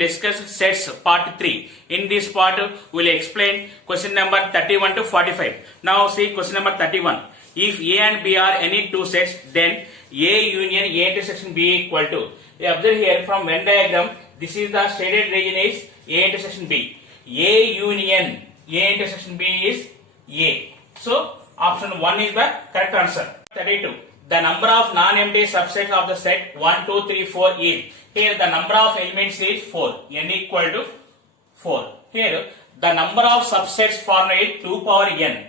discuss sets part 3. In this part, we will explain question number 31 to 45. Now see question number 31. If A and B are any two sets, then A union A intersection B equal to. You observe here from Venn diagram, this is the shaded region is A intersection B. A union A intersection B is A. So option 1 is the correct answer. 32. The number of non-empty subsets of the set 1, 2, 3, 4 is. Here the number of elements is 4. N equal to 4. Here the number of subsets formed is 2 power n.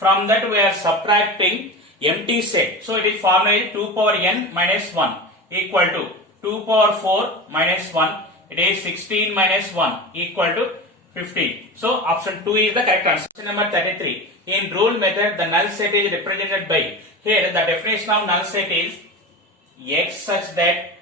From that we are subtracting empty set. So it is formed is 2 power n minus 1 equal to 2 power 4 minus 1. It is 16 minus 1 equal to 15. So option 2 is the correct answer. Question number 33. In rule method, the null set is represented by. Here the definition of null set is x such that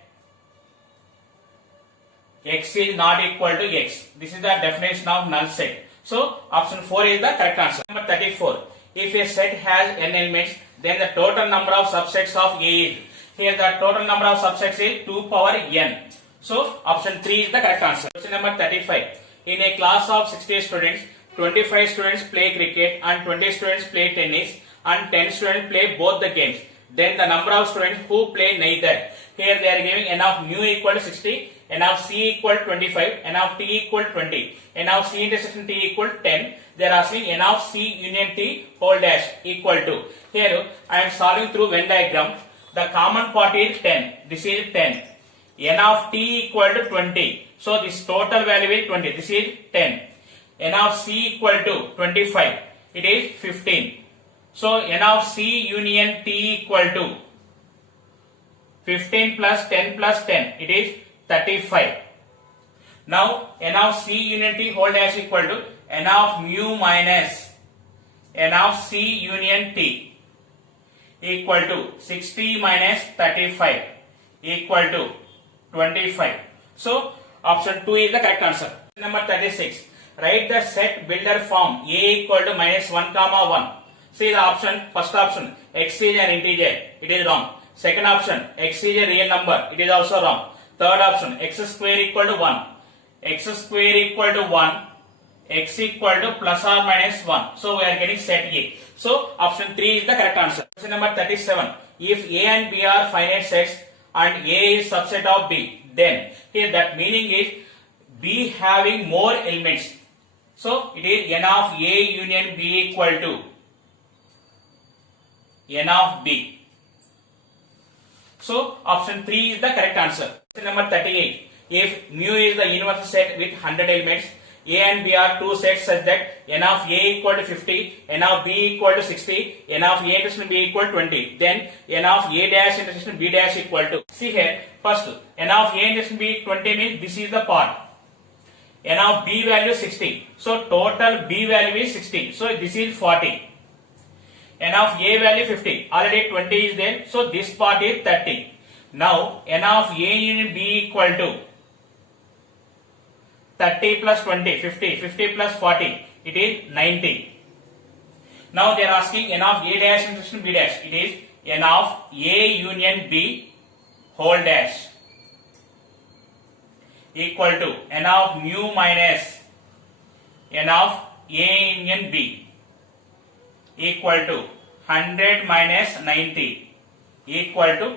x is not equal to x. This is the definition of null set. So option 4 is the correct answer. Number 34. If a set has n elements, then the total number of subsets of A is. Here the total number of subsets is 2 power n. So option 3 is the correct answer. Question number 35. In a class of 60 students, 25 students play cricket and 20 students play tennis and 10 students play both the games. Then the number of students who play neither. Here they are giving n of mu equal to 60, n of c equal to 25, n of t equal to 20, n of c intersection t equal to 10. They are asking n of c union t whole dash equal to. Here I am solving through Venn diagram. The common part is 10. This is 10. N of t equal to 20. So this total value is 20. This is 10. N of c equal to 25. It is 15. So n of c union t equal to 15 plus 10 plus 10. It is 35. Now n of c union t whole dash equal to n of mu minus n of c union t equal to 60 minus 35 equal to 25. So option 2 is the correct answer. Number 36. Write the set builder form A equal to minus 1 comma 1. See the option. First option, x is an integer. It is wrong. Second option, x is a real number. It is also wrong. Third option, x square equal to 1. X square equal to 1. X equal to plus or minus 1. So we are getting set A. So option 3 is the correct answer. Question number 37. If A and B are finite sets and A is subset of B, then here that meaning is B having more elements. So it is n of A union B equal to n of B. So option 3 is the correct answer. Question number 38. If mu is the universal set with 100 elements, A and B are two sets such that n of A equal to 50, n of B equal to 60, n of A intersection B equal to 20. Then n of A dash intersection B dash equal to. See here, first n of A intersection B 20 means this is the part. N of B value 60. So total B value is 60. So this is 40. N of A value 50. Already 20 is there. So this part is 30. Now n of A union B equal to 30 plus 20, 50, 50 plus 40, it is 90. Now they are asking n of A dash intersection B dash. It is n of A union B whole dash equal to n of mu minus n of A union B equal to 100 minus 90 equal to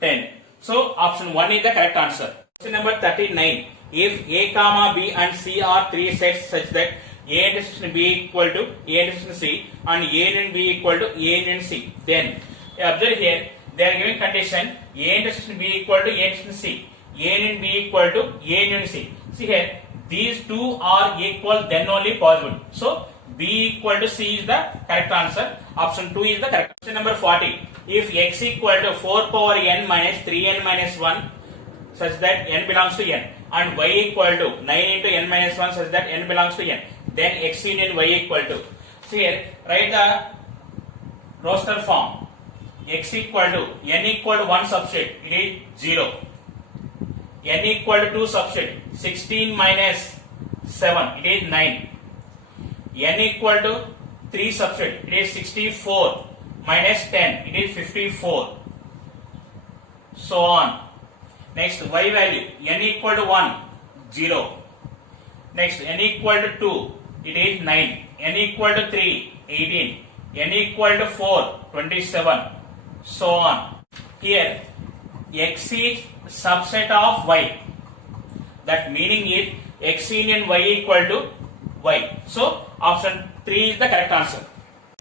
10. So option 1 is the correct answer. Question number 39. If A comma B and C are three sets such that A intersection B equal to A intersection C and A union B equal to A union C, then observe here they are giving condition A intersection B equal to A intersection C, A union B equal to A union C. See here, these two are equal, then only possible. So B equal to C is the correct answer. Option 2 is the correct. Question number 40. If x equal to 4 power n minus 3n minus 1 such that n belongs to n and y equal to 9 into n minus 1 such that n belongs to n, then x union y equal to. See here, write the roster form. X equal to n equal to 1 substrate, it is 0. N equal to 2 substrate, 16 minus 7, it is 9. N equal to 3 substrate, it is 64 minus 10, it is 54. So on. Next, y value, n equal to 1, 0. Next, n equal to 2, it is 9. N equal to 3, 18. N equal to 4, 27. So on. Here, x is subset of y. That meaning is x union y equal to y. So, option 3 is the correct answer.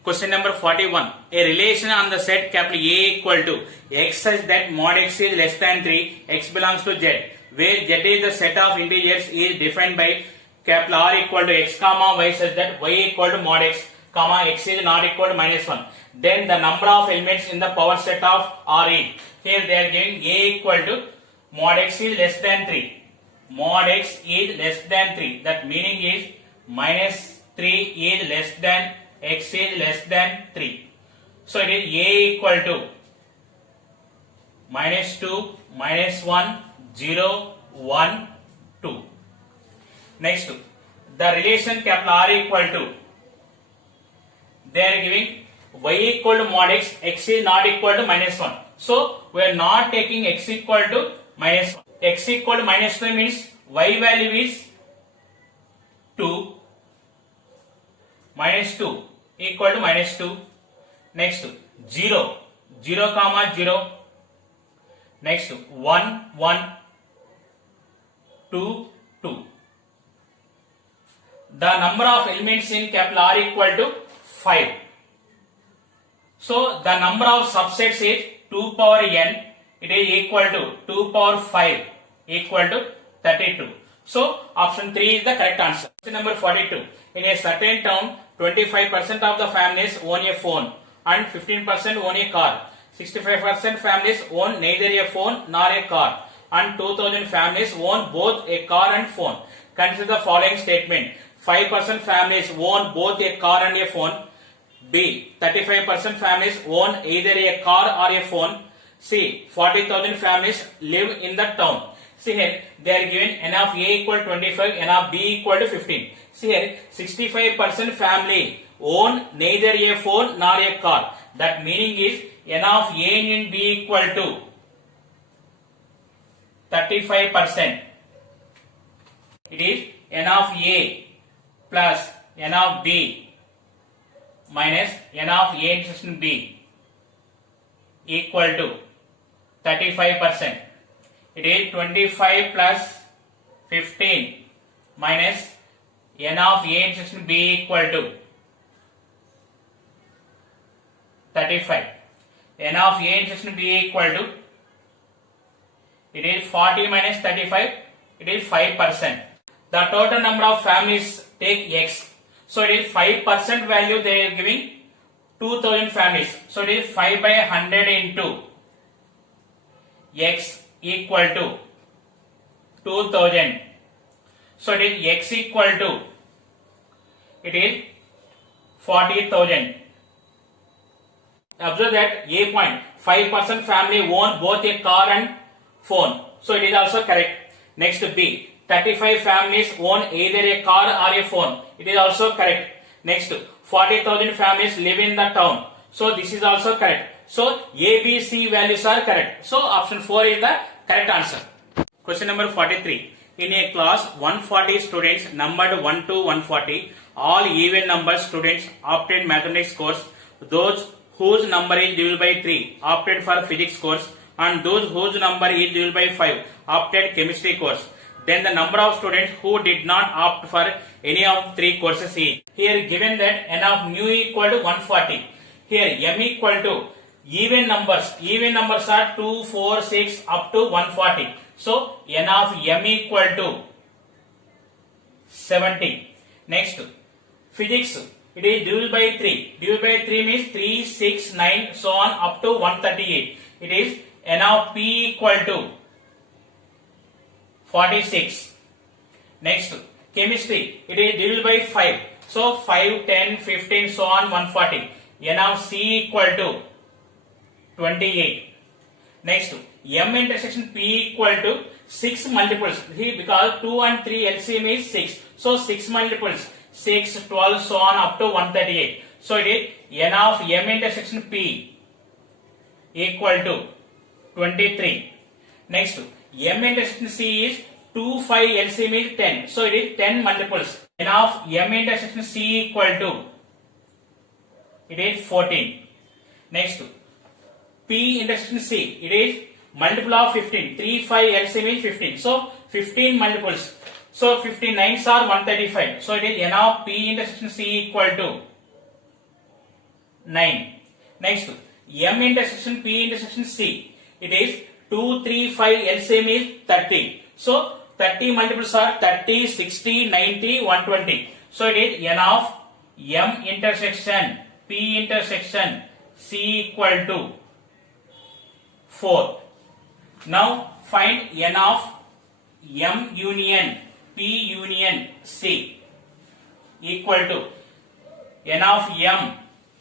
Question number 41. A relation on the set capital A equal to x such that mod x is less than 3, x belongs to z, where z is the set of integers is defined by capital R equal to x comma y such that y equal to mod x comma x is not equal to minus 1. Then the number of elements in the power set of R is. Here they are giving A equal to mod x is less than 3. Mod x is less than 3. That meaning is minus 3 is less than x is less than 3. So it is A equal to minus 2, minus 1, 0, 1, 2. Next, the relation capital R equal to, they are giving y equal to mod x, x is not equal to minus 1. So we are not taking x equal to minus 1. X equal to minus 2 means y value is 2, minus 2 equal to minus 2. Next, 0, 0 comma 0. Next, 1, 1, 2, 2. The number of elements in capital R equal to 5. So, the number of subsets is 2 power n. It is equal to 2 power 5 equal to 32. So, option 3 is the correct answer. Question number 42. In a certain town, 25% of the families own a phone and 15% own a car. 65% families own neither a phone nor a car, and 2000 families own both a car and phone. Consider the following statement. 5% families own both a car and a phone. B. 35% families own either a car or a phone. C. 40,000 families live in the town. See here, they are given n of A equal to 25, n of B equal to 15. See here, 65% family own neither a phone nor a car. That meaning is n of A union B equal to 35%. It is n of A plus n of B minus n of A intersection B equal to 35%. It is 25 plus 15 minus n of A intersection B equal to 35. N of A intersection B equal to, it is 40 minus 35, it is 5%. The total number of families take x. So it is 5% value they are giving 2000 families. So it is 5 by 100 into x equal to 2000. So it is x equal to, it is 40,000. Observe that A point, 5% family own both a car and phone. So it is also correct. Next B, 35 families own either a car or a phone. It is also correct. Next, 40,000 families live in the town. So this is also correct. So A, B, C values are correct. So option 4 is the correct answer. Question number 43. In a class 140 students numbered 1 to 140, all even number students opted mathematics course. Those whose number is divided by 3 opted for physics course, and those whose number is divided by 5 opted chemistry course. Then the number of students who did not opt for any of 3 courses is. Here given that n of mu equal to 140. Here m equal to even numbers. Even numbers are 2, 4, 6 up to 140. So n of m equal to 70. Next, physics. It is divided by 3. Divided by 3 means 3, 6, 9, so on up to 138. It is n of p equal to 46. Next, chemistry. It is divided by 5. So 5, 10, 15, so on 140. n of c equal to 28. Next, m intersection p equal to 6 multiples. See, because 2 and 3 LCM is 6. So 6 multiples. 6, 12, so on up to 138. So it is n of m intersection p equal to 23. Next, m intersection c is 2, 5 LCM is 10. So it is 10 multiples. N of M intersection C equal to, it is 14. Next, P intersection C, it is multiple of 15. 3, 5 LCM is 15. So 15 multiples. So 15 9s are 135. So it is N of P intersection C equal to 9. Next, M intersection P intersection C, it is 2, 3, 5 LCM is 30. So 30 multiples are 30, 60, 90, 120. So it is N of M intersection P intersection C equal to 4. Now find N of M union P union C equal to N of M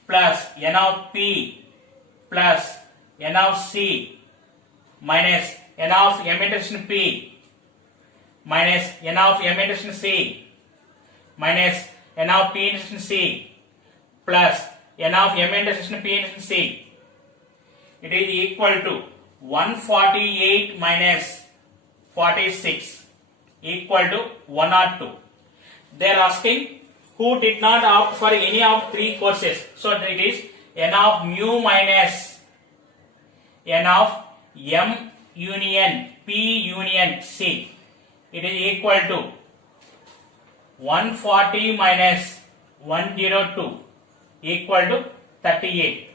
plus N of P plus N of C minus N of M intersection P minus N of M intersection C minus N of P intersection C plus N of M intersection P intersection C. It is equal to 148 minus 46 equal to 102. They are asking who did not opt for any of 3 courses. So it is N of mu minus N of M union P union C. It is equal to 140 minus 102 equal to 38.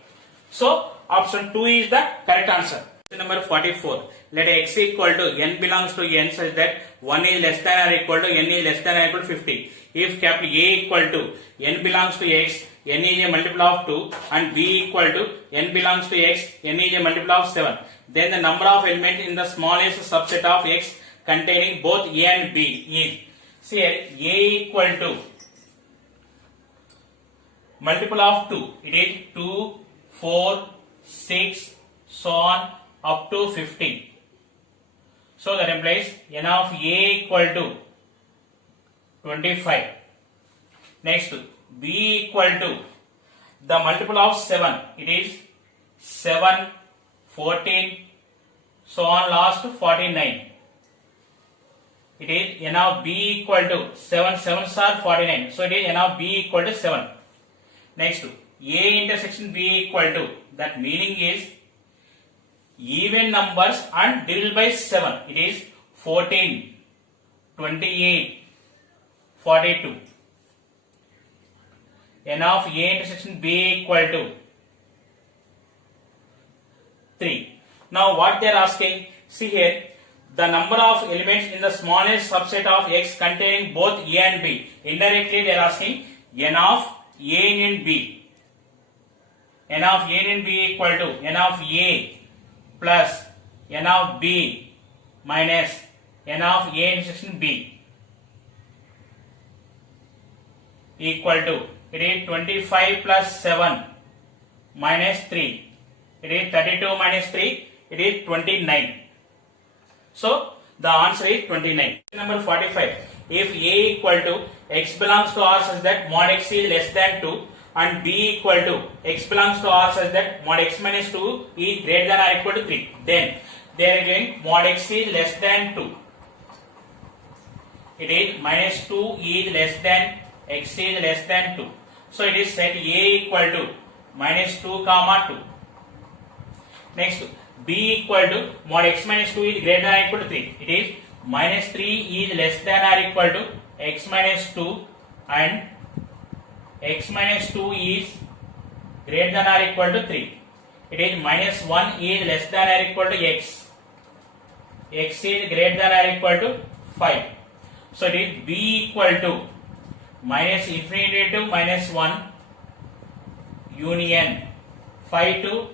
So option 2 is the correct answer. Number 44. Let x equal to n belongs to n such that 1 is less than or equal to n is less than or equal to 50. If capital A equal to n belongs to x, n is a multiple of 2, and B equal to n belongs to x, n is a multiple of 7, then the number of elements in the smallest subset of x containing both A and B is, see here, A equal to multiple of 2, it is 2, 4, 6, so on up to 50. So that implies n of A equal to 25. Next, B equal to the multiple of 7, it is 7, 14, so on last 49. It is n of B equal to 7, 7s are 49. So it is n of B equal to 7. Next, A intersection B equal to, that meaning is even numbers and divided by 7. It is 14, 28, 42. N of A intersection B equal to 3. Now what they are asking, see here, the number of elements in the smallest subset of X containing both A and B. Indirectly they are asking N of A union B. N of A union B equal to N of A plus N of B minus N of A intersection B equal to, it is 25 plus 7 minus 3. It is 32 minus 3. It is 29. So the answer is 29. Number 45. If A equal to x belongs to R such that mod x is less than 2 and B equal to x belongs to R such that mod x minus 2 is greater than or equal to 3, then they are giving mod x is less than 2. It is minus 2 is less than x is less than 2. So it is set A equal to minus 2 comma 2. Next, B equal to mod x minus 2 is greater than or equal to 3. It is minus 3 is less than or equal to x minus 2 and x minus 2 is greater than or equal to 3. It is minus 1 is less than or equal to x. X is greater than or equal to 5. So it is B equal to minus infinity to minus 1 union 5 to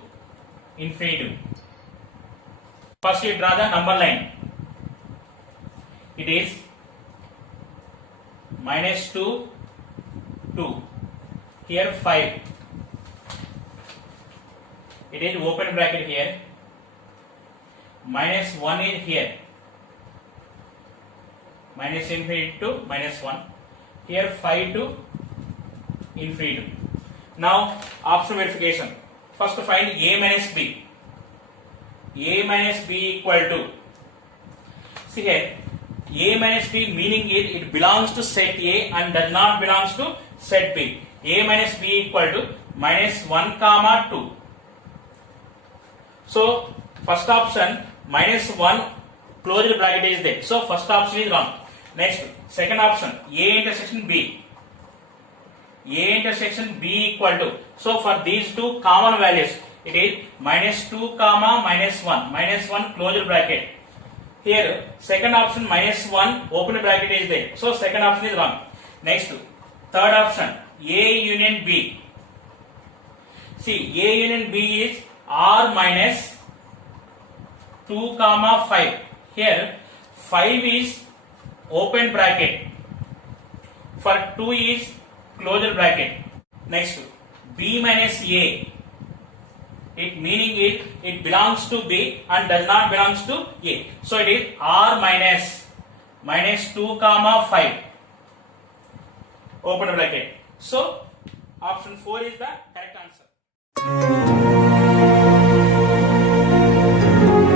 infinity. First you draw the number line. It is minus 2, 2. Here 5. It is open bracket here. Minus 1 is here. Minus infinity to minus 1. Here 5 to infinity. Now option verification. First find A minus B. A minus B equal to, see here, A minus B meaning is it belongs to set A and does not belongs to set B. A minus B equal to minus 1 comma 2. So first option minus 1 closed bracket is there. So first option is wrong. Next, second option A intersection B. A intersection B equal to, so for these two common values it is minus 2 comma minus 1 closed bracket. Here second option minus 1 open bracket is there. So second option is wrong. Next, third option A union B. See, A union B is R minus 2 comma 5. Here 5 is open bracket, for 2 is closed bracket. Next, B minus A. It meaning it belongs to B and does not belongs to A. So it is R minus 2 comma 5 open bracket. So option 4 is the correct answer.